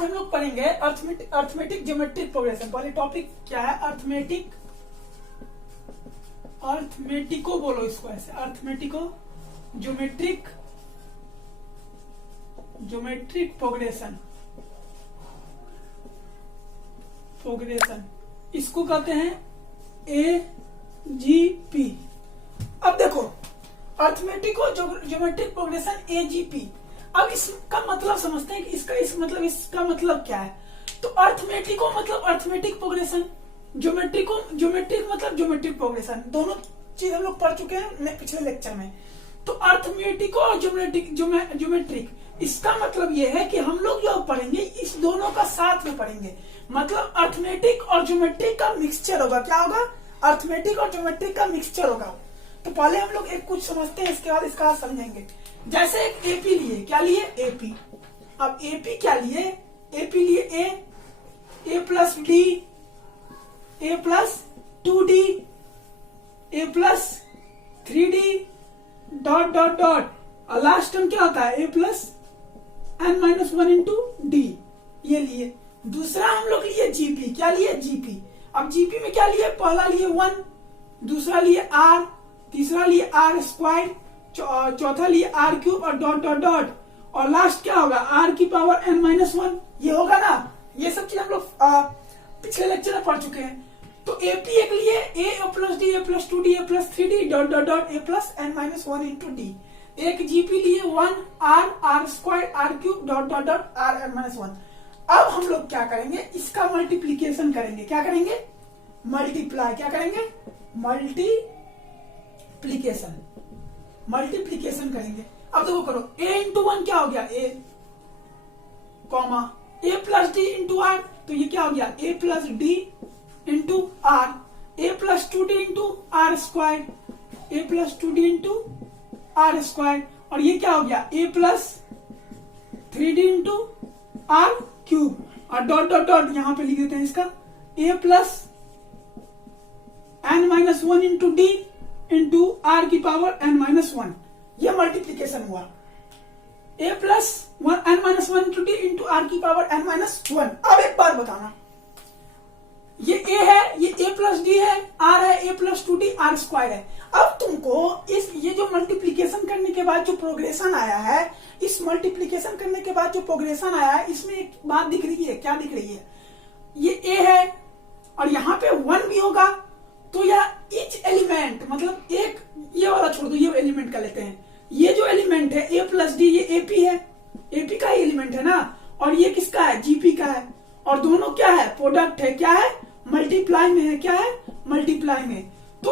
आज हम लोग पढ़ेंगे अर्थमेटिक ज्योमेट्रिक प्रोग्रेशन। पहले टॉपिक क्या है? अर्थमेटिको बोलो इसको ऐसे, अर्थमेटिको ज्योमेट्रिक प्रोग्रेशन इसको कहते हैं AGP। अब देखो अर्थमेटिको ज्योमेट्रिक प्रोग्रेशन AGP। अब इसका मतलब समझते हैं कि इसका मतलब क्या है। तो अर्थमेटिको मतलब अर्थमेटिक प्रोग्रेशन, ज्योमेट्रिक मतलब ज्योमेट्रिक प्रोग्रेशन। दोनों चीज हम लोग पढ़ चुके हैं पिछले लेक्चर में। तो अर्थमेटिको और ज्योमेट्रिक इसका मतलब यह है कि हम लोग जो पढ़ेंगे इस दोनों का साथ में पढ़ेंगे। मतलब अर्थमेटिक और ज्योमेट्रिक का मिक्सचर होगा। क्या होगा? अर्थमेटिक और ज्योमेट्रिक का मिक्सचर होगा। तो पहले हम लोग एक कुछ समझते हैं, इसके बाद इसका समझेंगे। जैसे एक एपी लिए, क्या लिए? एपी। अब एपी क्या लिए? एपी लिए A plus D, A plus 2D, A plus 3D dot dot dot, और लास्ट टर्म क्या होता है? A plus n-1 into D. ये लिए। दूसरा हम लोग लिए जीपी। क्या लिए? जीपी। अब जीपी में क्या लिए? पहला लिए 1, दूसरा लिए r, तीसरा लिए r स्क्वायर, चौथा लिए r क्यूब और डॉट डॉट डॉट, और लास्ट क्या होगा? r की पावर n-1। ये होगा ना? ये सब चीज हम लोग पिछले लेक्चर में पढ़ चुके हैं। तो एपी एक लिए A plus D, A plus 2D, A plus 3D dot dot dot, A plus n-1 into D. एक जीपी लिए 1 r square, r cube dot dot dot, r n-1। अब हम लोग क्या करेंगे? इसका मल्टीप्लीकेशन करेंगे। क्या करेंगे? मल्टीप्लाई। क्या करेंगे? मल्टीप्लीकेशन करेंगे। अब देखो करो, a इंटू 1 क्या हो गया? a comma a plus D into R, तो ये क्या हो गया? a plus D into R, a plus 2D into R square, a plus 2D into R square, और ये क्या हो गया? a plus 3D into R cube, और डॉट डॉट डॉट यहां पे लिख देते हैं इसका a plus n-1 into D into R की पावर n-1। ये मल्टीप्लीकेशन हुआ। a plus n-1 into D into R की पावर n-1। अब एक बार बताना, ये a है, ये a प्लस डी है, r है, a plus 2D R square है। अब तुमको ये जो मल्टीप्लीकेशन करने के बाद जो प्रोग्रेशन आया है, इस मल्टीप्लीकेशन करने के बाद जो प्रोग्रेशन आया है, इसमें एक बात दिख रही है। क्या दिख रही है? ये a है और यहाँ पे 1 भी होगा, तो यह ईच एलिमेंट, मतलब एक ये वाला छोड़ दो, ये एलिमेंट का लेते हैं। ये जो एलिमेंट है a प्लस डी, ये एपी है, एपी का ही एलिमेंट है ना, और ये किसका है? जीपी का है, और दोनों क्या है? प्रोडक्ट है। क्या है? मल्टीप्लाई में है। क्या है? मल्टीप्लाई में। तो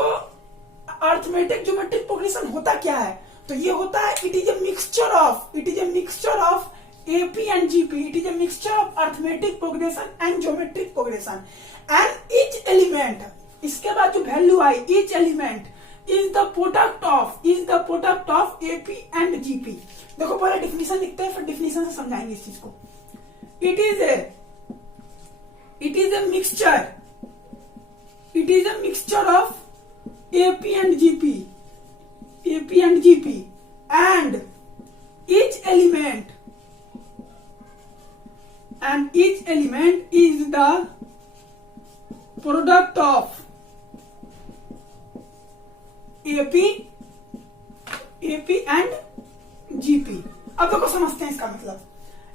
अर्थमेटिक ज्योमेट्रिक प्रोग्रेशन होता क्या है? तो ये होता है, it is a mixture of AP and GP. It is a mixture of arithmetic progression and geometric progression. And each element, इसके बाद जो value I, each element is the product of AP and GP. देखो पहले definition लिखते हैं, फिर definition से समझाएंगे इस चीज को। It is a mixture of AP and GP, and each element is the product of AP and GP। अब देखो समझते हैं इसका मतलब।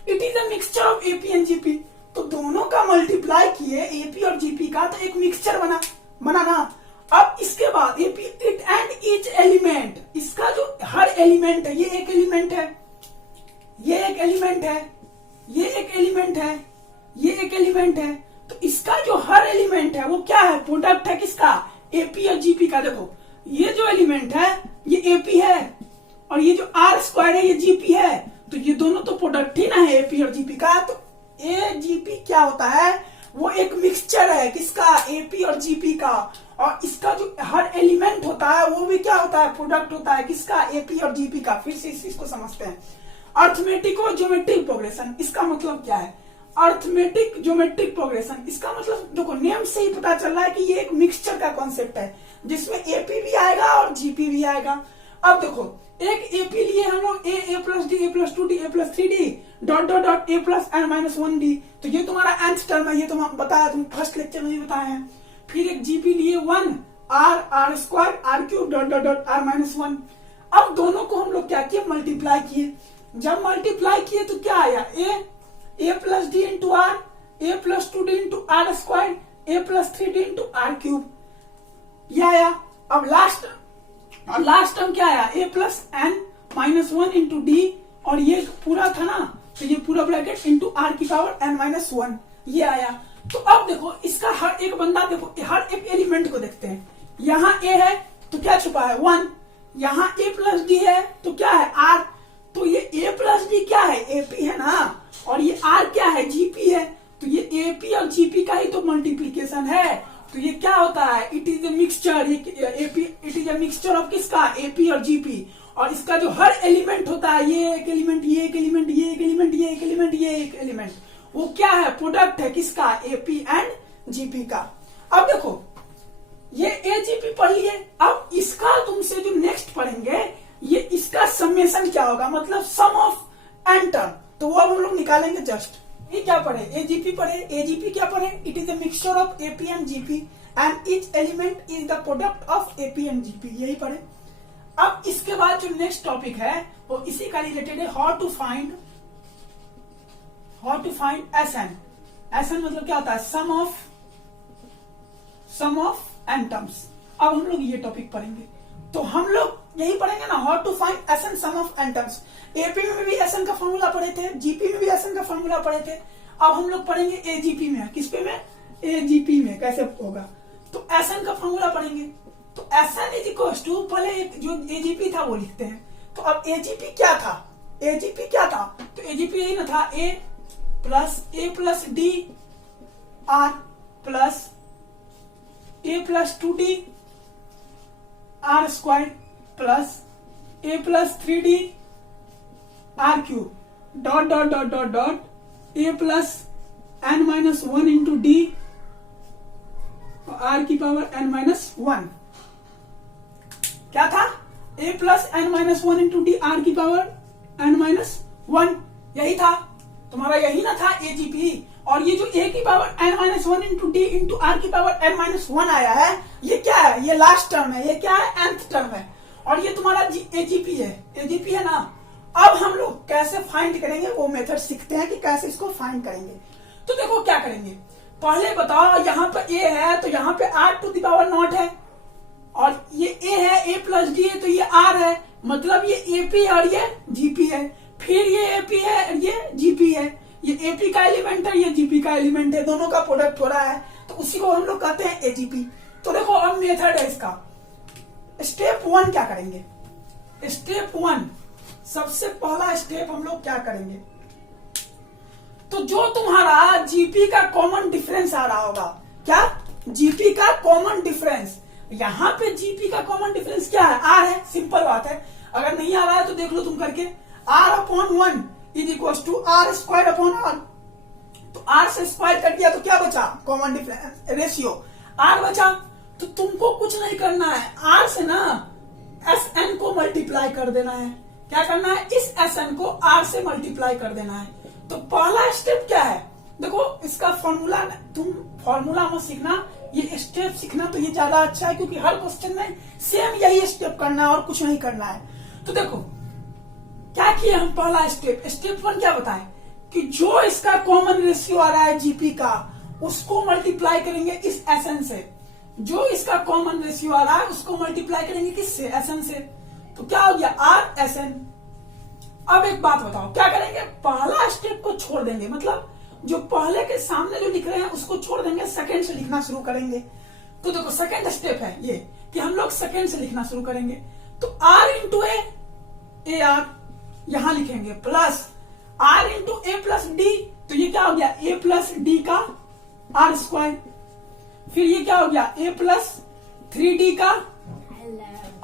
It is a mixture of AP and GP, तो दोनों का मल्टीप्लाई किए AP और GP का, तो एक मिक्सचर बना ना। अब इसके बाद इट एंड ईच एलिमेंट, इसका जो हर एलिमेंट है, ये एक एलिमेंट है, ये एक एलिमेंट है, ये एक एलिमेंट है, ये एक एलिमेंट है, तो इसका जो हर एलिमेंट है वो क्या है? प्रोडक्ट है किसका? AP और GP का। देखो ये जो एलिमेंट है ये AP है, और ये जो आर स्क्वायर है ये GP है, तो ये दोनों तो प्रोडक्ट ही ना है AP और GP का। तो AGP क्या होता है? वो एक मिक्सचर है किसका? AP और GP का, और इसका जो हर एलिमेंट होता है वो भी क्या होता है? प्रोडक्ट होता है किसका? AP और GP का। फिर से इस चीज को समझते हैं। अर्थमेटिक और ज्योमेट्रिक प्रोग्रेशन, इसका मतलब क्या है? अर्थमेटिक ज्योमेट्रिक प्रोग्रेशन, इसका मतलब देखो नेम से ही पता चल रहा है कि ये एक मिक्सचर का कॉन्सेप्ट है, जिसमें AP भी आएगा और GP भी आएगा। अब देखो एक एपी लिए हम लोग A plus D A plus 2 D A plus 3 D dot dot dot A plus N minus 1 D, तो ये तुम्हारा nth टर्म है, ये तुम बताया, तुम फर्स्ट लेक्चर में ही बताए हैं। फिर एक जीपी लिए 1 R square R cube dot dot dot R minus 1। अब दोनों को हम लोग क्या किए, मल्टीप्लाई किए। जब मल्टीप्लाई किए तो क्या आया, A plus D into R A plus 2 D into R square A plus 3 D into R cube, यह आया। अब लास्ट टर्म क्या आया, A plus N minus 1 into D, और ये पूरा था ना, तो ये पूरा ब्रैकेट इंटू आर की पावर एन माइनस 1, ये आया। तो अब देखो इसका हर एक बंदा, देखो हर एक एलिमेंट को देखते हैं। यहाँ ए है तो क्या छुपा है 1, यहाँ ए प्लस डी है तो क्या है आर, तो ये ए प्लस डी क्या है, एपी है ना, और ये आर क्या है, जीपी है। तो ये एपी और जीपी का ही तो मल्टीप्लीकेशन है, तो ये क्या होता है, it is a mixture, AP it is a mixture of किसका, एपी और जीपी। और इसका जो हर एलिमेंट होता है, ये एक एलिमेंट, ये एक एलिमेंट, ये एक एलिमेंट, ये एक एलिमेंट, ये एक एलिमेंट, वो क्या है, प्रोडक्ट है किसका, एपी एंड जीपी का। अब देखो ये एजीपी पढ़ लिए, अब इसका तुमसे जो नेक्स्ट पढ़ेंगे, ये इसका समेशन क्या होगा, मतलब सम ऑफ एन टर्म, तो वो अब हम लोग निकालेंगे जस्ट। ये क्या पढ़े, एजीपी पढ़े, एजीपी क्या पढ़े, it is a mixture of AP and GP and each element is the product of AP and GP, यही पढ़े। अब इसके बाद जो नेक्स्ट टॉपिक है वो इसी का रिलेटेड है, how to find SN. SN मतलब क्या होता है, सम ऑफ एन टर्म्स। अब हम लोग ये टॉपिक पढ़ेंगे, तो हम लोग यही पढ़ेंगे ना, how to find SN sum of N terms. AP में भी एसएन का फॉर्मूला पढ़े थे, जीपी में भी एसएन का फॉर्मूला पढ़े थे। अब हम लोग पढ़ेंगे एजीपी में, किस पे में, एजीपी में कैसे होगा, तो एसएन का फॉर्मूला पढ़ेंगे। तो एसएन इज इक्वल्स टू, पहले जो एजीपी था वो लिखते हैं। तो अब एजीपी क्या था, एजीपी क्या था, तो एजीपी यही ना था, A plus D R plus A plus 2 D R square plus A plus 3 D R cube dot dot dot dot dot A plus N minus 1 into D R की power N minus 1। क्या था, A plus N minus 1 into D R की power N minus 1, यही था तुम्हारा, यही ना था एजीपी। और ये जो ए की power N minus 1 into D into R की पावर एन माइनस 1 आया है, ये क्या है, ये लास्ट टर्म है, ये क्या है, nth टर्म है, और ये तुम्हारा एजीपी है, एजीपी है ना। अब हम लोग कैसे फाइंड करेंगे वो मेथड सीखते हैं कि कैसे इसको फाइंड करेंगे। तो देखो क्या करेंगे, पहले बताओ, यहाँ पे ए है तो यहाँ पे R to the power naught है, और ये ए है, ए प्लस डी है तो ये आर है, मतलब ये एपी और ये जीपी है। फिर ये एपी है और ये जीपी है, ये एपी का एलिमेंट है, ये जीपी का एलिमेंट है, दोनों का प्रोडक्ट हो रहा है, तो उसी को हम लोग कहते हैं एजीपी। तो देखो अब मेथड है इसका। स्टेप 1 क्या करेंगे, स्टेप 1 सबसे पहला स्टेप हम लोग क्या करेंगे, तो जो तुम्हारा जीपी का कॉमन डिफरेंस आ रहा होगा, क्या, जीपी का कॉमन डिफरेंस, यहाँ पे जीपी का कॉमन डिफरेंस क्या है, आर है, सिंपल बात है। अगर नहीं आ रहा है तो देख लो तुम करके, R upon 1 is equal to R square upon R, तो आर से स्क्वायर कर दिया तो क्या बचा, कॉमन डिफरेंस रेशियो आर बचा। तो तुमको कुछ नहीं करना है, आर से ना एस एन को मल्टीप्लाई कर देना है। क्या करना है, इस एस एन को आर से मल्टीप्लाई कर देना है। तो पहला स्टेप क्या है, देखो इसका फॉर्मूला, तुम फॉर्मूला मत सीखना, ये स्टेप सीखना तो ये ज्यादा अच्छा है, क्योंकि हर क्वेश्चन में सेम यही स्टेप करना है और कुछ नहीं करना है। तो देखो क्या किया हम, पहला स्टेप, स्टेप 1 क्या बताए कि जो इसका कॉमन रेशियो आ रहा है जीपी का, उसको मल्टीप्लाई करेंगे इस एसएन से। जो इसका कॉमन रेशियो आ रहा है उसको मल्टीप्लाई करेंगे किससे, एसएन से। तो क्या हो गया, आर एसएन। अब एक बात बताओ, क्या करेंगे, पहला स्टेप को छोड़ देंगे, मतलब जो पहले के सामने जो लिख रहे हैं उसको छोड़ देंगे, सेकंड से लिखना शुरू करेंगे। तो देखो सेकंड स्टेप है ये कि हम लोग सेकंड से लिखना शुरू करेंगे। तो आर इंटू ए आर यहां लिखेंगे, plus R into A plus D, तो ये क्या हो गया, ए प्लस डी का आर स्क्वायर। फिर ये क्या हो गया, ए प्लस 3d का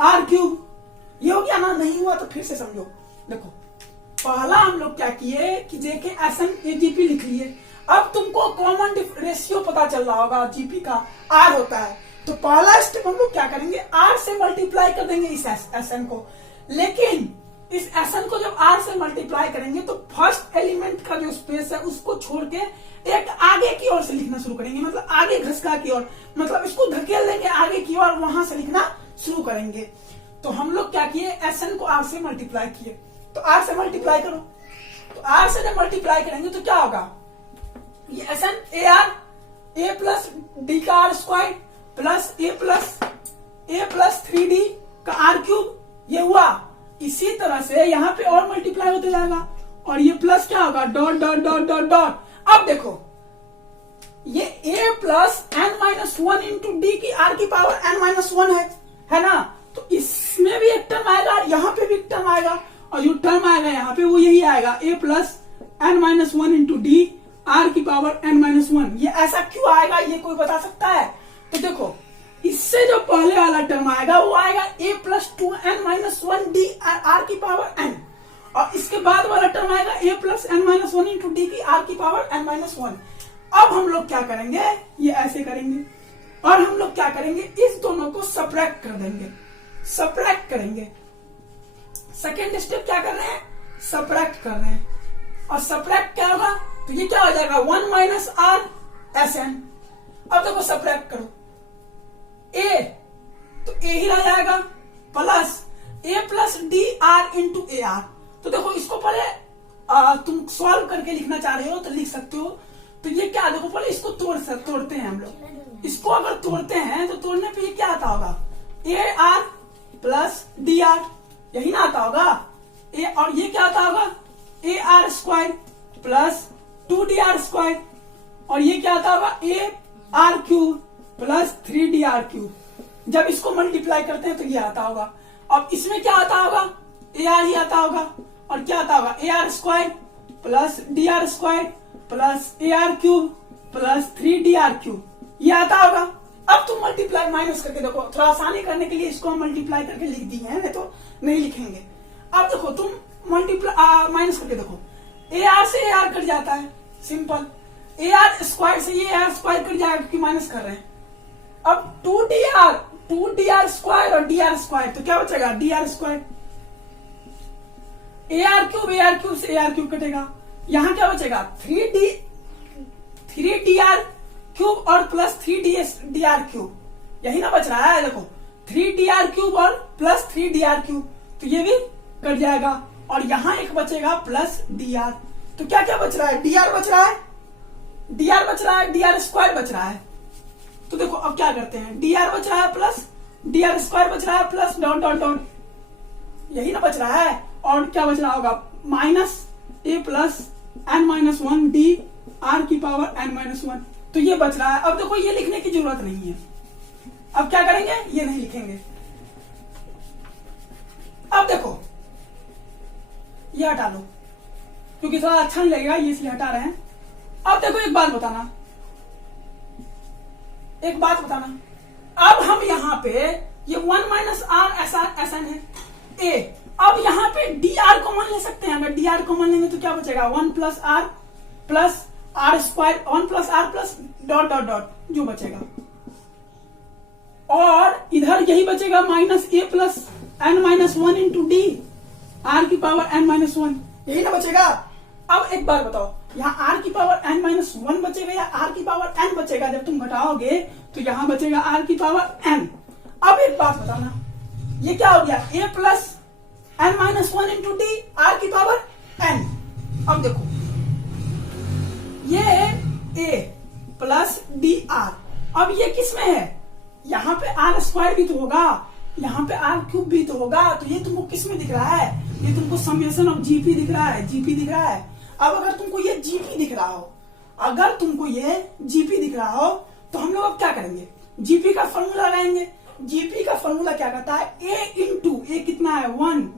आर क्यूब। ये हो गया ना, नहीं हुआ तो फिर से समझो। देखो पहला हम लोग क्या किए कि देखे एसएन एजीपी लिख लिए। अब तुमको कॉमन रेशियो पता चल रहा होगा, जीपी का आर होता है। तो पहला स्टेप हम लोग क्या करेंगे, आर से मल्टीप्लाई कर देंगे इस एसएन को। लेकिन इस Sn को जब r से मल्टीप्लाई करेंगे तो फर्स्ट एलिमेंट का जो स्पेस है उसको छोड़ के एक आगे की ओर से लिखना शुरू करेंगे, मतलब आगे घसका की ओर, मतलब इसको धकेल देंगे आगे की ओर, वहां से लिखना शुरू करेंगे। तो हम लोग क्या किए, Sn को r से मल्टीप्लाई किए। तो r से मल्टीप्लाई करो, तो r से जब मल्टीप्लाई करेंगे तो क्या होगा, ये Sn ar a plus D का R square plus a plus 3d का आर क्यूब, ये हुआ। इसी तरह से यहाँ पे और मल्टीप्लाई होते जाएगा और ये प्लस क्या होगा, dot dot dot dot dot. अब देखो ये a plus n minus 1 into D की आर की पावर n माइनस 1 है ना। तो इसमें भी एक टर्म आएगा, यहाँ पे भी एक टर्म आएगा, और जो टर्म आएगा यहाँ पे वो यही आएगा, a plus n minus 1 into D R की पावर n माइनस 1। ये ऐसा क्यों आएगा, ये कोई बता सकता है? तो देखो इससे जो पहले वाला टर्म आएगा वो आएगा a plus 2n minus 1 D R की पावर n, और इसके बाद वाला टर्म आएगा a plus n minus 1 into D की आर की पावर n माइनस 1। अब हम लोग क्या करेंगे, ये ऐसे करेंगे और हम लोग क्या करेंगे, इस दोनों को सब्ट्रैक्ट कर देंगे, सब्ट्रैक्ट करेंगे। सेकेंड स्टेप क्या कर रहे हैं, सब्ट्रैक्ट कर रहे हैं, और सब्ट्रैक्ट क्या होगा, तो ये क्या हो जाएगा 1 माइनस आर Sn। अब देखो सब्ट्रैक्ट करो, a तो a ही रह जाएगा plus a plus D are into A R. तो देखो इसको पहले तुम सॉल्व करके लिखना चाह रहे हो तो लिख सकते हो। तो ये क्या, देखो पहले इसको तोड़ते हैं हम लोग। इसको अगर तोड़ते हैं तो तोड़ने पे ये क्या आता होगा, A R plus D are, यही ना आता होगा ए, और ये क्या आता होगा A R square plus 2d r square, और ये क्या आता होगा A R cube plus 3d r cube. जब इसको मल्टीप्लाई करते हैं तो ये आता होगा। अब इसमें क्या आता होगा, ए आर ही आता होगा, और क्या आता होगा A R square plus D R square plus A R cube plus 3d r cube, ये आता होगा। अब तुम मल्टीप्लाई माइनस करके देखो, थोड़ा आसानी करने के लिए इसको हम मल्टीप्लाई करके लिख दिए हैं, नहीं तो नहीं लिखेंगे। अब देखो तुम मल्टीप्लाई माइनस करके देखो, ए आर से ए आर कट जाता है, सिंपल। ए आर स्क्वायर से ये आर स्क्वायर कट जाएगा क्योंकि माइनस कर रहे हैं। अब 2d r स्क्वायर और डी आर स्क्वायर, तो क्या बचेगा D R square, A R cube से ए आर क्यूब कटेगा, यहां क्या बचेगा 3d r क्यूब और प्लस 3d r क्यूब, यही ना बच रहा है। देखो 3d r क्यूब और प्लस 3d r क्यूब, तो ये भी कट जाएगा, और यहां एक बचेगा प्लस डी आर। तो क्या क्या बच रहा है, डी आर बच रहा है, डी आर बच रहा है, डी आर स्क्वायर बच रहा है। तो देखो अब क्या करते हैं, डी आर बच रहा है प्लस डी आर स्क्वायर बच रहा है प्लस डॉट डॉट डॉट, यही ना बच रहा है। और क्या बच रहा होगा, minus A plus n minus 1 D R की पावर n माइनस 1, तो ये बच रहा है। अब देखो ये लिखने की जरूरत नहीं है, अब क्या करेंगे, ये नहीं लिखेंगे। अब देखो ये हटा लो क्योंकि थोड़ा अच्छा नहीं लगेगा, ये इसलिए हटा रहे हैं। अब देखो एक बात बताना, अब हम यहाँ पे ये 1 माइनस आर एस एन है ए, अब यहाँ पे डी आर कॉमन ले सकते हैं। अगर डी आर कॉमन लेंगे तो क्या बचेगा 1 plus R square, 1 plus R plus dot dot dot जो बचेगा, और इधर यही बचेगा minus A plus n minus 1 into D R की पावर n माइनस 1, यही ना बचेगा। अब एक बार बताओ, यहाँ r की पावर n माइनस 1 बचेगा या r की पावर n बचेगा? जब तुम घटाओगे तो यहाँ बचेगा r की पावर n। अब एक बात बताना, ये क्या हो गया a plus n minus 1 into D R की पावर n। अब देखो ये a प्लस डी आर, अब ये किस में है, यहाँ पे आर स्क्वायर भी तो होगा, यहाँ पे आर क्यूब भी तो होगा, तो ये तुमको किस में दिख रहा है, ये तुमको समेशन ऑफ जीपी दिख रहा है, जीपी दिख रहा है। अब अगर तुमको ये जीपी दिख रहा हो, अगर तुमको ये जीपी दिख रहा हो तो हम लोग अब क्या करेंगे, जीपी का फॉर्मूला लगाएंगे। जीपी का फॉर्मूला क्या कहता है, ए कितना है 1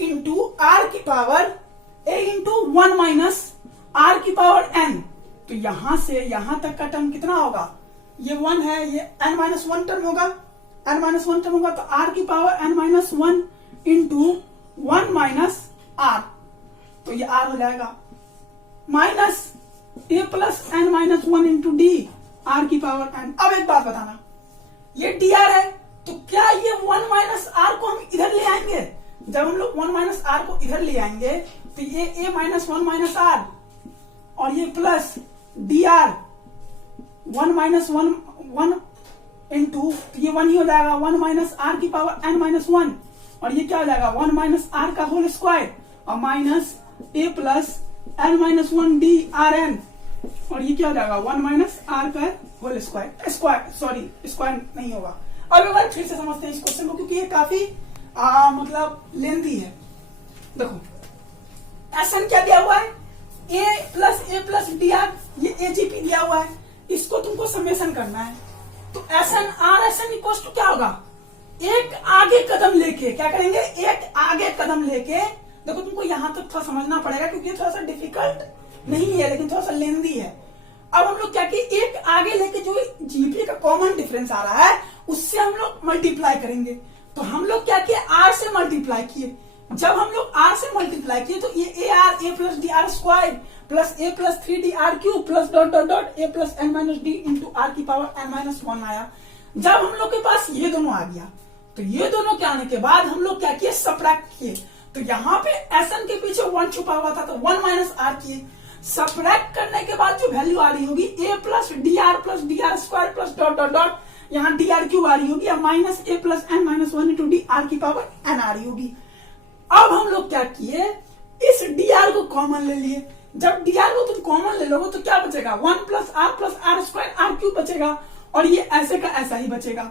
इंटू आर की power A into 1 minus R की पावर n। तो यहां से यहां तक का टर्म कितना होगा, ये 1 है, ये n माइनस 1 टर्म होगा, n माइनस 1 टर्म होगा, तो r की power n minus 1 into 1 minus r, तो ये r हो जाएगा minus a plus n minus 1 into D R की पावर n। अब एक बात बताना, ये डी आर है तो क्या ये 1 माइनस आर को हम इधर ले आएंगे? जब हम लोग 1 माइनस आर को इधर ले आएंगे तो ये a माइनस 1 माइनस आर और ये plus D R 1 minus 1 into, तो ये 1 ही हो जाएगा 1 माइनस आर की पावर n माइनस 1 और ये क्या हो जाएगा 1 माइनस आर का होल स्क्वायर और minus a plus n minus 1 D R N और ये क्या हो जाएगा 1 माइनस आर का होल स्क्वायर स्क्वायर नहीं होगा। अब एक बार फिर से समझते हैं इस क्वेश्चन को, क्योंकि ये काफी मतलब लेंथी है। देखो एस एन क्या दिया हुआ है, ए प्लस डी आर, ये एजीपी दिया हुआ है, इसको तुमको समेशन करना है। तो S N R S N equal to क्या होगा, एक आगे कदम लेके क्या करेंगे, एक आगे कदम लेके। देखो तुमको यहां तक थोड़ा समझना पड़ेगा क्योंकि थोड़ा सा डिफिकल्ट नहीं है लेकिन थोड़ा सा लेंदी है। अब हम लोग क्या किए, एक आगे लेके जो जीपी का कॉमन डिफरेंस आ रहा है उससे हम लोग मल्टीप्लाई करेंगे। तो हम लोग क्या किए, आर से मल्टीप्लाई किए। जब हम लोग आर से मल्टीप्लाई किए तो ये A R A plus D R square plus A plus 3 D R cube plus dot dot dot A plus N minus D into R की पावर एन माइनस 1 आया। जब हम लोग के पास ये दोनों आ गया तो ये दोनों के आने के बाद हम लोग क्या किए, सबट्रैक्ट किए। तो यहाँ पे एस एन के पीछे 1 छुपा हुआ था तो 1 माइनस आर किए। सबट्रैक्ट करने के बाद जो वैल्यू आ रही होगी A plus D R square plus dot dot dot, यहाँ डी आर क्यूब आ रही होगी और minus A plus N minus 1 into D R की पावर एन आ रही होगी। अब हम लोग क्या किए, इस डी आर को कॉमन ले लिए। जब डी आर को तुम कॉमन ले लोगे तो क्या बचेगा, 1 plus R square R cube बचेगा और ये ऐसे का ऐसा ही बचेगा।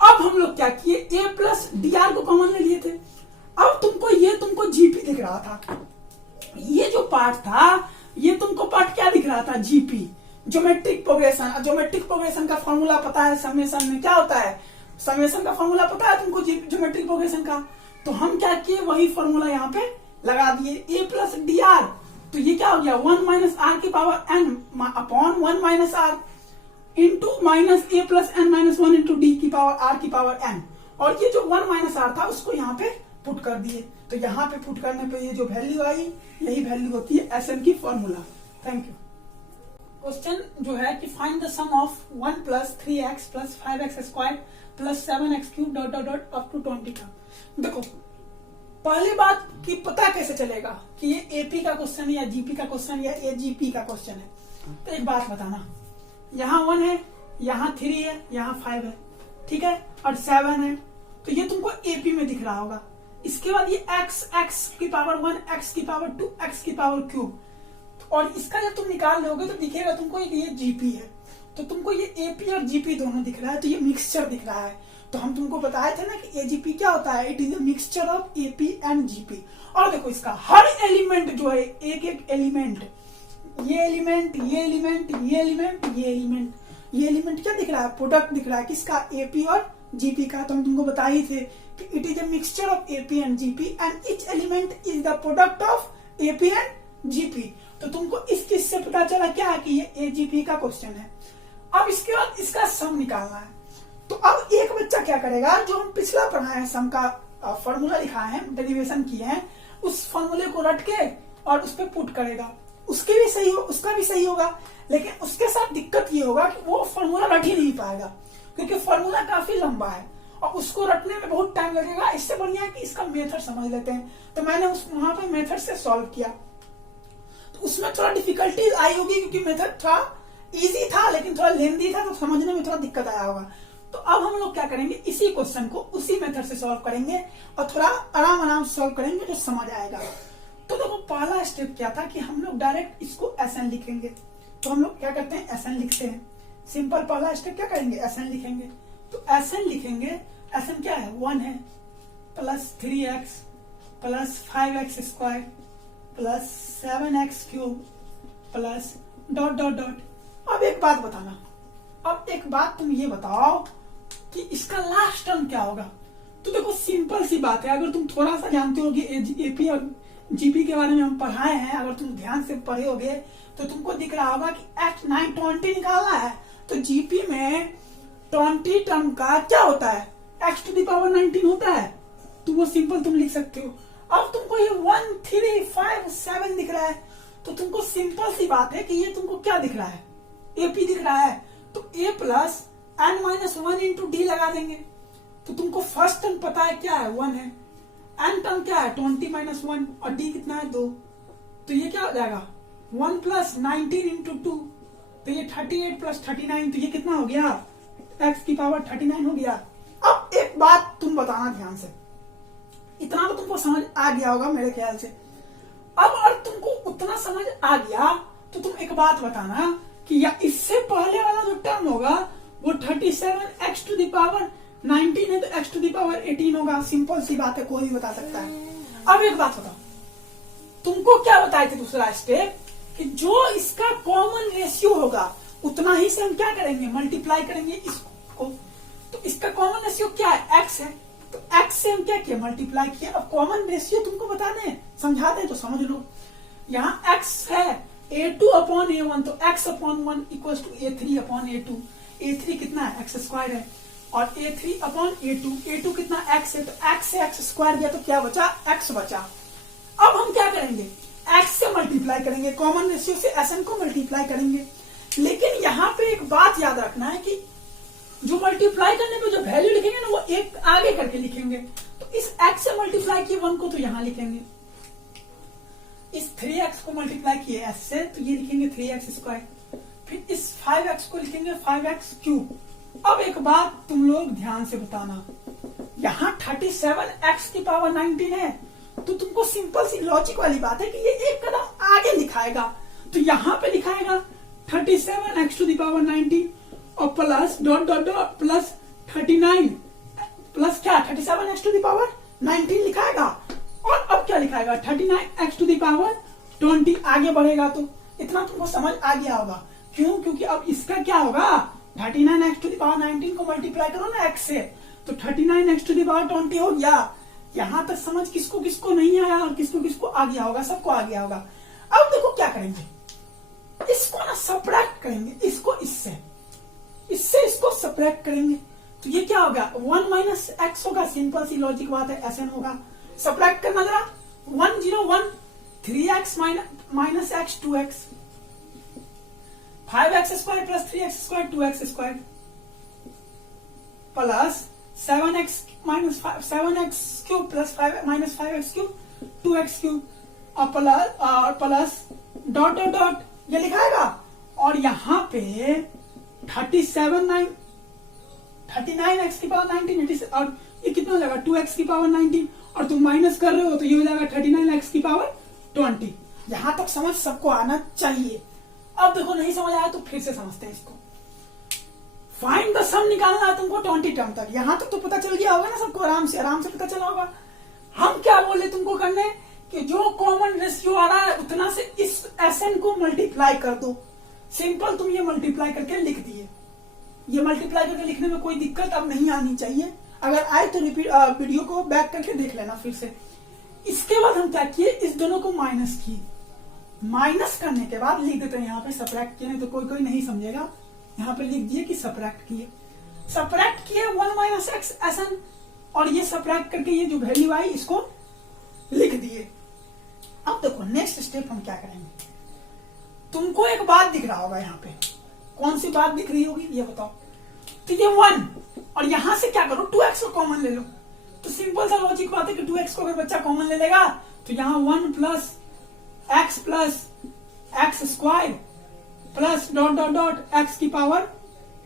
अब हम लोग क्या किए, ए प्लस डी आर को कॉमन ले लिए थे। अब तुमको जीपी दिख रहा था, ये जो पार्ट था ये तुमको पार्ट क्या दिख रहा था, GP geometric progression. Geometric progression का फॉर्मूला पता है, समेशन में क्या होता है, समेशन का फॉर्मूला पता है तुमको ज्योमेट्रिक प्रोग्रेशन का। तो हम क्या किए, वही फॉर्मूला यहाँ पे लगा दिए, ए प्लस डी आर। तो ये क्या हो गया 1 माइनस आर की power N upon 1 minus R into minus A plus N minus 1 into D की पावर आर की पावर एन। और ये जो 1 माइनस आर था उसको यहाँ पे पुट कर दिए। तो यहाँ पे पुट करने पे ये जो वैल्यू आई यही वैल्यू होती है एस एन की फॉर्मूला। Thank you. क्वेश्चन जो है कि find the sum of 1 plus 3x plus 5x square plus 7x cube dot dot dot up to 20 का। देखो पहली बात कि पता कैसे चलेगा कि ये एपी का क्वेश्चन है या जीपी का क्वेश्चन या एजीपी का क्वेश्चन है। तो एक बात बताना, यहाँ 1 है, यहाँ 3 है, यहाँ 5 है, ठीक है, और 7 है। तो ये तुमको एपी में दिख रहा होगा। इसके बाद ये x की पावर 1 x की पावर 2 x की पावर क्यूब, और इसका जब तुम निकाल लोगे तो दिखेगा तुमको ये जीपी है। तो तुमको ये एपी और जीपी दोनों दिख रहा है, तो ये मिक्सचर दिख रहा है। तो हम तुमको बताए थे ना कि एजीपी क्या होता है, it is a mixture of AP and GP. और देखो इसका हर एलिमेंट जो है, एक एक एलिमेंट, ये एलिमेंट, ये एलिमेंट, ये एलिमेंट, ये एलिमेंट, ये एलिमेंट क्या दिख रहा है, प्रोडक्ट दिख रहा है किसका, एपी और जीपी का। तो हम तुमको बताए थे कि it is a mixture of AP and GP and each element is the product of AP and GP. तो तुमको इस चीज से पता चला क्या कि ये एजीपी का क्वेश्चन है। अब इसके बाद इसका सम निकालना है। तो अब एक बच्चा क्या करेगा, जो हम पिछला पढ़ाए हैं सम का फॉर्मूला लिखा है, डेरिवेशन किए हैं, उस फॉर्मूले को रट के और उस पर पुट करेगा। उसके भी सही हो, उसका भी सही होगा, लेकिन उसके साथ दिक्कत ये होगा कि वो फॉर्मूला रट ही नहीं पाएगा क्योंकि फॉर्मूला काफी लंबा है और उसको रटने में बहुत टाइम लगेगा। इससे बढ़िया है कि इसका मेथड समझ लेते हैं। तो मैंने वहां पे मेथड से सॉल्व किया, तो उसमें थोड़ा डिफिकल्टी आई होगी क्योंकि मेथड थोड़ा इजी था लेकिन थोड़ा लेंदी था, तो समझने में थोड़ा दिक्कत आया होगा। तो अब हम लोग क्या करेंगे, इसी क्वेश्चन को उसी मेथड से सॉल्व करेंगे और थोड़ा आराम से सॉल्व करेंगे जो समझ आएगा। तो देखो पहला स्टेप क्या था कि हम लोग डायरेक्ट इसको एसएन लिखेंगे। तो हम लोग क्या करते हैं, एसएन लिखते हैं। सिंपल पहला स्टेप क्या करेंगे, एसएन लिखेंगे। तो एसएन लिखेंगे, एसएन क्या है, 1 है plus 3x plus 5x square plus 7x cube plus dot dot dot. अब एक बात बताना, अब एक बात तुम ये बताओ कि इसका लास्ट टर्म क्या होगा। तो देखो सिंपल सी बात है, अगर तुम थोड़ा सा जानते हो कि एपी और जीपी के बारे में हम पढ़ाए हैं, अगर तुम ध्यान से पढ़े होगे तो तुमको दिख रहा होगा कि x 920 निकालना है। तो जीपी में 20 टर्म का क्या होता है, x टू द पावर 19 होता है। तो वो सिंपल तुम लिख सकते हो। अब तुमको ये 1 3 5 7 दिख रहा है, तो तुमको सिंपल सी बात है कि ये तुमको क्या दिख रहा है, एपी दिख रहा है। तो a plus N minus 1 into D लगा देंगे। तो तुमको फर्स्ट टर्म पता है क्या है, 1 है। n टर्म क्या है, 20 माइनस 1, और d कितना है, 2। तो ये क्या हो जाएगा, 1 प्लस 19 इंटू 2, तो ये 38 प्लस 39, तो ये कितना हो गया, x की पावर 39 हो गया। अब एक बात तुम बताना ध्यान से, इतना तो तुमको समझ आ गया होगा मेरे ख्याल से। अब और तुमको उतना समझ आ गया तो तुम एक बात बताना कि या इससे पहले वाला जो टर्म होगा वो 37 x टू द पावर 19 है, तो x टू द पावर 18 होगा। सिंपल सी बात है, कोई भी बता सकता है। अब एक बात बताओ, तुमको क्या बताए थे दूसरा स्टेप, कि जो इसका कॉमन रेशियो होगा उतना ही से हम क्या करेंगे, मल्टीप्लाई करेंगे इसको। तो इसका कॉमन रेशियो क्या है, x है, तो x से हम क्या किया, मल्टीप्लाई किया। अब कॉमन रेशियो तुमको बता दें, समझा दें तो समझ लो। यहाँ x है a2 अपॉन a1, तो x upon 1 equal to a3 upon a2। a3 कितना है, x स्क्वायर है, और a3 अपॉन a2 कितना x है, तो x से x स्क्वायर गया तो क्या बचा, x बचा। अब हम क्या करेंगे, x से मल्टीप्लाई करेंगे, कॉमन रेशियो से Sn को मल्टीप्लाई करेंगे। लेकिन यहाँ पे एक बात याद रखना है कि जो मल्टीप्लाई करने पे जो वैल्यू लिखेंगे ना, वो एक आगे करके लिखेंगे। तो इस x से मल्टीप्लाई किए 1 को तो यहां लिखेंगे, इस 3x को मल्टीप्लाई किए s से तो ये लिखेंगे 3x स्क्वायर, फिर इस 5x को लिखेंगे 5x क्यूब। अब एक बात तुम लोग ध्यान से बताना, यहाँ 37x की पावर 19 है, तो तुमको सिंपल सी लॉजिक वाली बात है कि ये एक कदम आगे लिखाएगा। तो यहाँ पे लिखाएगा 37x टू द पावर 19 और plus dot dot dot plus 39 plus क्या 37x टू द पावर 19 लिखाएगा। और अब क्या लिखाएगा, 39x टू द पावर 20 आगे बढ़ेगा। तो इतना तुमको समझ आ गया होगा, क्यों, क्योंकि अब इसका क्या होगा, 39x टू द पावर 19 को मल्टीप्लाई करो ना x से, तो 39x टू द पावर 20 हो गया। यहां तक समझ किसको किसको नहीं आया और किसको किसको आ गया होगा, सबको आ गया होगा। अब देखो क्या करेंगे, इसको ना सब्ट्रैक्ट करेंगे, इसको इससे इसको सब्ट्रैक्ट करेंगे, तो ये क्या होगा, 1 माइनस एक्स होगा। सिंपल सी लॉजिक बात है, Sn होगा। सब्ट्रैक्ट करना जरा, 1 0 1 3x minus x 2x, 5x square plus 3x square 2x square plus 7x minus 7x cube plus 5 minus 5x cube 2x cube और प्लस डॉट डॉट डॉट ये लिखाएगा। और यहाँ पे 39x की पावर 19 और ये कितना हो जाएगा, 2x की पावर 19, और तुम माइनस कर रहे हो तो ये हो जाएगा 39x की पावर 20। यहां तक समझ सबको आना चाहिए। अब देखो नहीं समझ आया तो फिर से समझते हैं इसको। फाइंड द सम निकालना है तुमको 20 टर्म तक, यहां तक तो पता चल गया होगा ना सबको, आराम से पता चला होगा। हम क्या बोले तुमको करने, कि जो कॉमन रेशियो आ रहा है उतना से इस Sn को मल्टीप्लाई कर दो। सिंपल तुम ये मल्टीप्लाई करके लिख दिए। ये मल्टीप्लाई करके लिखने में कोई दिक्कत अब नहीं आनी चाहिए, अगर आए तो रिपीट वीडियो को बैक करके देख लेना फिर से। इसके बाद हम क्या किए, इस दोनों को माइनस किए। माइनस करने के बाद लिख देते हैं यहाँ पे सब्ट्रैक्ट किए, नहीं तो कोई नहीं समझेगा। यहाँ पे लिख दिए कि सब्ट्रैक्ट किए 1 माइनस एक्स Sn, और ये सब्ट्रैक्ट करके ये जो वैल्यू आई इसको लिख दिए। अब देखो नेक्स्ट स्टेप हम क्या करेंगे। तुमको एक बात दिख रहा होगा यहाँ पे, कौन सी बात दिख रही होगी ये बताओ। तो ये 1 और यहां से क्या करो, 2x को कॉमन ले लो। तो सिंपल सा लॉजिक बात है कि 2x को अगर बच्चा कॉमन ले लेगा तो यहाँ 1 plus x square plus dot dot dot x की पावर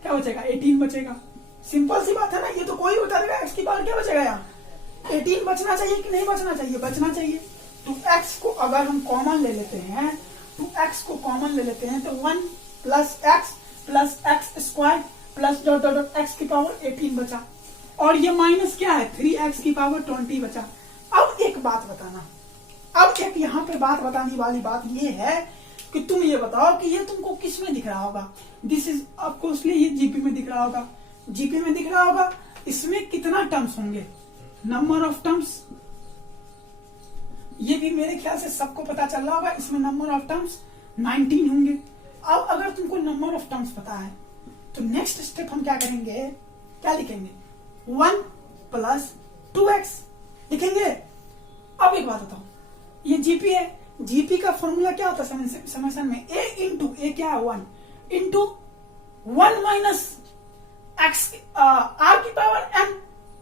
क्या बचेगा, 18 बचेगा। सिंपल सी बात है ना, ये तो कोई बता देगा x की पावर क्या बचेगा, यहाँ 18 बचना चाहिए कि नहीं बचना चाहिए, बचना चाहिए। तो x को अगर हम कॉमन ले लेते हैं, 2x को कॉमन ले लेते हैं तो 1 plus x square plus dot dot dot x की पावर 18 बचा, और ये माइनस क्या है 3x की पावर 20 बचा। अब एक बात बताना, अब एक यहाँ पे बात बताने वाली बात ये है कि तुम ये बताओ कि ये तुमको किस में दिख रहा होगा। दिस इज ऑफकोर्सली ये जीपी में दिख रहा होगा, जीपी में दिख रहा होगा। इसमें कितना टर्म्स होंगे, नंबर ऑफ टर्म्स, ये भी मेरे ख्याल से सबको पता चल रहा होगा। इसमें नंबर ऑफ टर्म्स 19 होंगे। अब अगर तुमको नंबर ऑफ टर्म्स पता है तो नेक्स्ट स्टेप हम क्या करेंगे, क्या लिखेंगे, 1 प्लस 2x लिखेंगे। अब एक बात बताओ, ये जीपी है, जीपी का फॉर्मूला क्या होता है समेशन में, a इंटू ए क्या है 1 इंटू 1 माइनस एक्स आर की पावर m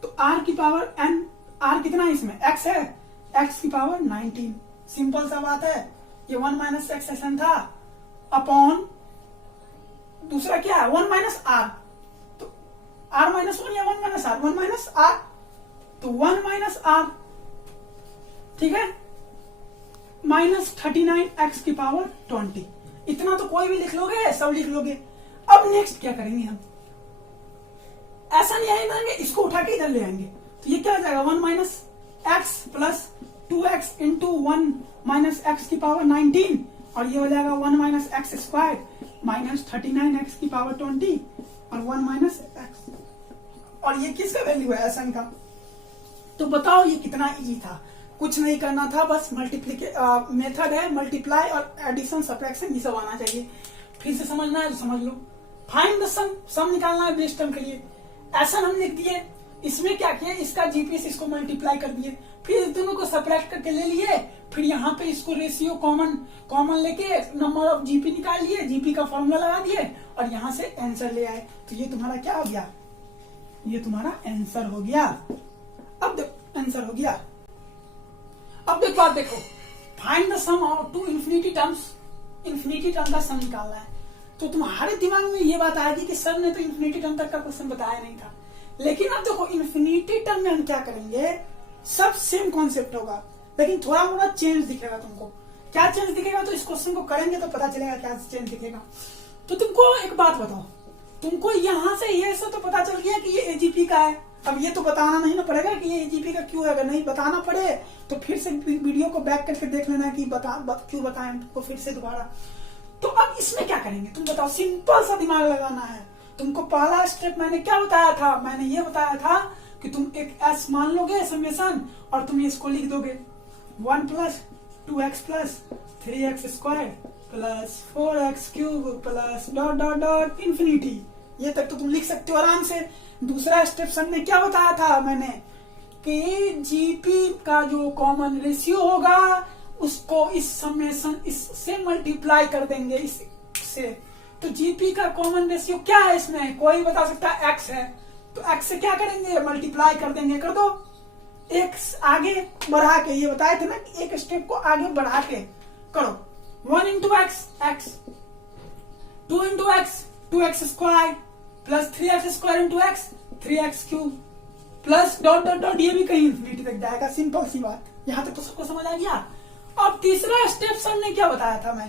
तो r की पावर n, r कितना है इसमें, x है, x की पावर 19। सिंपल सा बात है, ये 1 माइनस एक्स एसन था अपॉन दूसरा क्या है 1 माइनस आर, तो r माइनस 1 या 1 माइनस आर, 1 माइनस आर, तो 1 माइनस आर, ठीक है, माइनस 39x की पावर 20। इतना तो कोई भी लिख लोगे, सब लिख लोगे। अब नेक्स्ट क्या करेंगे हम, ऐसा नहीं आएंगे, इसको उठा के इधर ले आएंगे, तो ये क्या हो जाएगा 1 minus x plus 2x into 1 minus x की पावर 19, और ये हो जाएगा 1 minus x square minus 39x की पावर 20 और 1 माइनस एक्स, और ये किसका वैल्यू है एसन का। तो बताओ ये कितना इजी था, कुछ नहीं करना था, बस मेथड है मल्टीप्लाई और एडिशन सब्ट्रैक्शन, ये सब आना चाहिए। फिर से समझना है तो समझ लो। फाइंड द सम, सम निकालना है बेस टर्म के लिए। एसन हम लिख दिए, इसमें क्या किया, इसका जीपी से इसको मल्टीप्लाई कर दिए, फिर इस दोनों को सब्ट्रैक्ट करके ले लिए, फिर यहाँ पे इसको रेशियो कॉमन लेके नंबर ऑफ जीपी निकाल लिए, जीपी का फॉर्मूला लगा दिए और यहाँ से आंसर ले आए। तो ये तुम्हारा क्या हो गया, ये तुम्हारा आंसर हो गया। अब आंसर हो गया। अब देखो बात देखो, find the sum of to infinity terms, infinity term का सम निकालना है। तो तुम्हारे दिमाग में ये बात आएगी कि सर ने तो इन्फिनिटी टर्म तक का क्वेश्चन बताया नहीं था, लेकिन अब देखो इन्फिनिटी टर्म में हम क्या करेंगे, सब सेम कॉन्सेप्ट होगा, लेकिन थोड़ा मोड़ा चेंज दिखेगा तुमको। क्या चेंज दिखेगा, तो इस क्वेश्चन को करेंगे तो पता चलेगा क्या चेंज दिखेगा। तो तुमको एक बात बताओ, तुमको यहाँ से ये सब तो पता चल गया कि ये एजीपी का है, अब ये तो बताना नहीं ना पड़ेगा कि ये एजीपी का क्यों है। अगर नहीं बताना पड़े तो फिर से वीडियो को बैक करके देख लेना कि क्यों बताएं तुमको फिर से दोबारा। तो अब इसमें क्या करेंगे, तुम बताओ, सिंपल सा दिमाग लगाना है तुमको। पहला स्टेप मैंने क्या बताया था, मैंने ये बताया था कि तुम एक एस मान लोगे समेशन, और तुम इसको लिख दोगे 1 plus 2x plus 3x square plus 4x cube plus dot dot dot infinity. ये तक तो तुम लिख सकते हो आराम से। दूसरा स्टेप सर ने क्या बताया था मैंने, कि जीपी का जो कॉमन रेशियो होगा उसको इस समेशन इससे मल्टीप्लाई कर देंगे इससे। तो जीपी का कॉमन रेशियो क्या है, इसमें कोई बता सकता है x है, तो x से क्या करेंगे, मल्टीप्लाई कर देंगे, कर दो। एक आगे बढ़ा के, ये बताए थे ना कि एक स्टेप को आगे बढ़ा के करो। 1 into x x, 2 into x 2x square plus 3x square into x 3x cube plus dot dot dot, ये भी कहीं इन्फिनिटी तक जाएगा। सिंपल सी बात, यहां तक तो सबको समझ आ गया। अब तीसरा स्टेप सर ने क्या बताया था,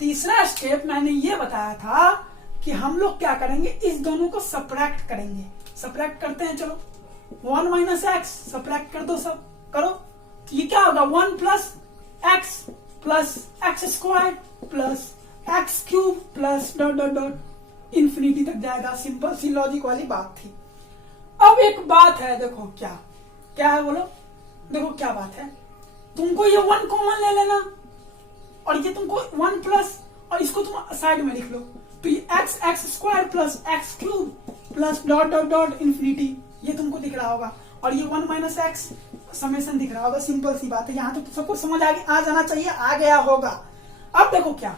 तीसरा स्टेप मैंने ये बताया था कि हम लोग क्या करेंगे, इस दोनों को सब्ट्रैक्ट करेंगे। सब्ट्रैक्ट करते हैं, चलो 1 माइनस एक्स सब्ट्रैक्ट कर दो, सब करो। तो ये क्या होगा, 1 plus x square plus x cube plus dot dot dot infinity तक जाएगा। सिंपल सी लॉजिक वाली बात थी। अब एक बात है, देखो क्या है बोलो, देखो क्या बात है, तुमको ये 1 कॉमन ले लेना और ये तुमको 1 प्लस, और इसको तुम साइड में लिख लो, तो ये x square plus x cube plus dot dot dot infinity, ये तुमको दिख रहा होगा, और ये 1 माइनस एक्स समेशन दिख रहा होगा। सिंपल सी बात है, यहां तो सबको समझ आ जाना चाहिए, आ गया होगा। अब देखो क्या,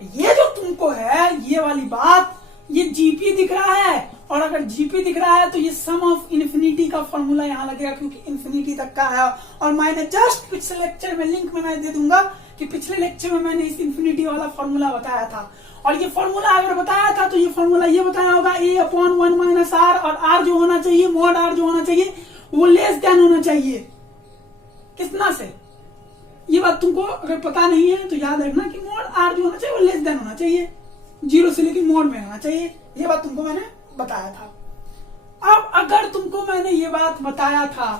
ये जो तुमको है ये वाली बात, ये जीपी दिख रहा है, और अगर जीपी दिख रहा है तो ये सम ऑफ इन्फिनिटी का फॉर्मूला यहाँ लगेगा, क्योंकि इन्फिनिटी तक का है। और मैंने जस्ट पिछले लेक्चर में लिंक में मैं दे दूंगा कि पिछले लेक्चर में मैंने इस इन्फिनिटी वाला फॉर्मूला बताया था, और ये फॉर्मूला अगर बताया था तो ये फॉर्मूला ये बताया होगा a/1 माइनस आर, और आर जो होना चाहिए, मॉड आर जो होना चाहिए वो लेस देन होना चाहिए कितना से। ये बात तुमको अगर पता नहीं है तो याद रखना कि मॉड आर जो होना चाहिए वो लेस देन होना चाहिए, 0 से लेकर मोड में होना चाहिए। ये बात तुमको मैंने बताया था। अब अगर तुमको मैंने ये बात बताया था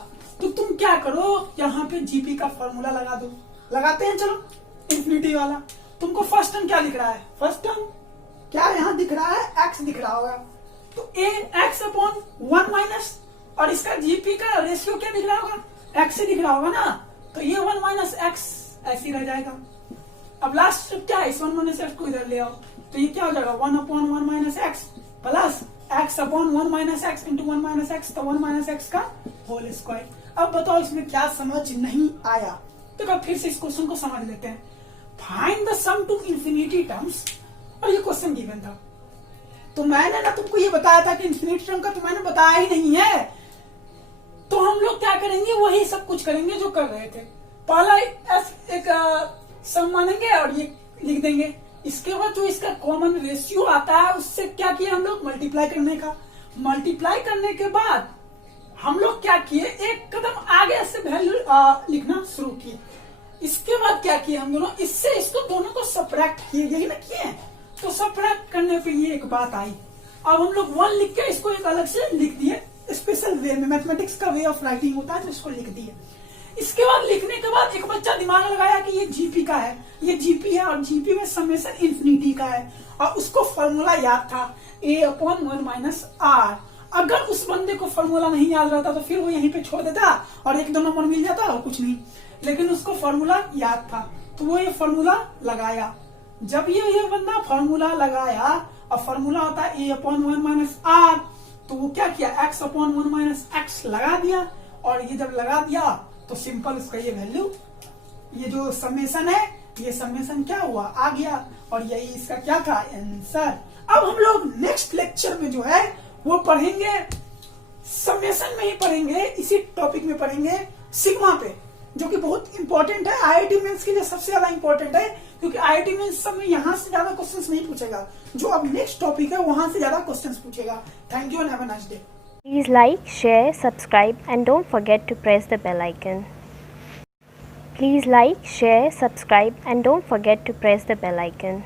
तो तुम क्या करो, यहाँ पे जीपी का फॉर्मूला लगा दो। लगाते हैं, चलो इन्फिनिटी वाला। तुमको फर्स्ट टर्म क्या दिख रहा है, फर्स्ट टर्म क्या यहाँ दिख रहा है, एक्स दिख रहा होगा, तो ए एक्स अपॉन 1 माइनस, और इसका जीपी का रेशियो क्या दिख रहा होगा, एक्स से दिख रहा होगा ना, तो ये 1 माइनस एक्स ऐसे ही रह जाएगा। अब लास्ट स्टेप क्या है, इस 1 माइनस एक्स को इधर ले आओ, तो ये क्या हो जाएगा 1 upon 1 minus x plus x upon 1 minus x into 1 minus x, तो 1 माइनस एक्स का होल स्क्वायर। अब बताओ इसमें क्या समझ नहीं आया, तो फिर से इस क्वेश्चन को समझ लेते हैं। Find the sum to infinity terms, और ये क्वेश्चन गिवन था। तो मैंने ना तुमको ये बताया था कि इन्फिनिटी टर्म का तो मैंने बताया ही नहीं है। तो हम लोग क्या करेंगे, वही सब कुछ करेंगे जो कर रहे थे। पहला एक सम मानेंगे और ये लिख देंगे। इसके बाद जो इसका कॉमन रेशियो आता है उससे क्या किया हम लोग, मल्टीप्लाई करने का। मल्टीप्लाई करने के बाद हम लोग क्या किए, एक कदम आगे से वैल्यू लिखना शुरू किए। इसके बाद क्या किए हम दोनों, इससे इसको दोनों को सब्ट्रैक्ट किए, यही ना किए। तो सब्ट्रैक्ट करने पे ये एक बात आई। अब हम लोग 1 लिख के इसको एक अलग से लिख दिए, स्पेशल वे में, मैथमेटिक्स का वे ऑफ राइटिंग होता है, तो इसको लिख दिए। इसके बाद लिखने के बाद एक बच्चा दिमाग लगाया कि ये जीपी का है, ये जीपी है और जीपी में समेशन इन्फिनिटी का है और उसको फॉर्मूला याद था a/1 - r। अगर उस बंदे को फॉर्मूला नहीं याद रहता तो फिर वो यहीं पे छोड़ देता और 1-2 नंबर मिल जाता और कुछ नहीं, लेकिन उसको फॉर्मूला याद था तो वो ये फॉर्मूला लगाया। जब ये बंदा फॉर्मूला लगाया और फॉर्मूला होता है a/1 - r, तो वो क्या किया, x/1 - x लगा दिया। और ये जब लगा दिया तो सिंपल उसका ये वैल्यू, ये जो समेशन है, ये समेशन क्या हुआ, आ गया। और यही इसका क्या था, आंसर। अब हम लोग नेक्स्ट लेक्चर में जो है वो पढ़ेंगे, समेशन में ही पढ़ेंगे, इसी टॉपिक में पढ़ेंगे सिग्मा पे, जो कि बहुत इंपॉर्टेंट है। आईआईटी मेंस के लिए सबसे ज्यादा इंपॉर्टेंट है, क्योंकि आईआईटी मेंस सब में यहाँ से ज्यादा क्वेश्चंस नहीं पूछेगा, जो अब नेक्स्ट टॉपिक है वहां से ज्यादा क्वेश्चंस पूछेगा। Thank you and have a nice day. Please like, share, subscribe and don't forget to press the bell icon. Please like, share, subscribe and don't forget to press the bell icon.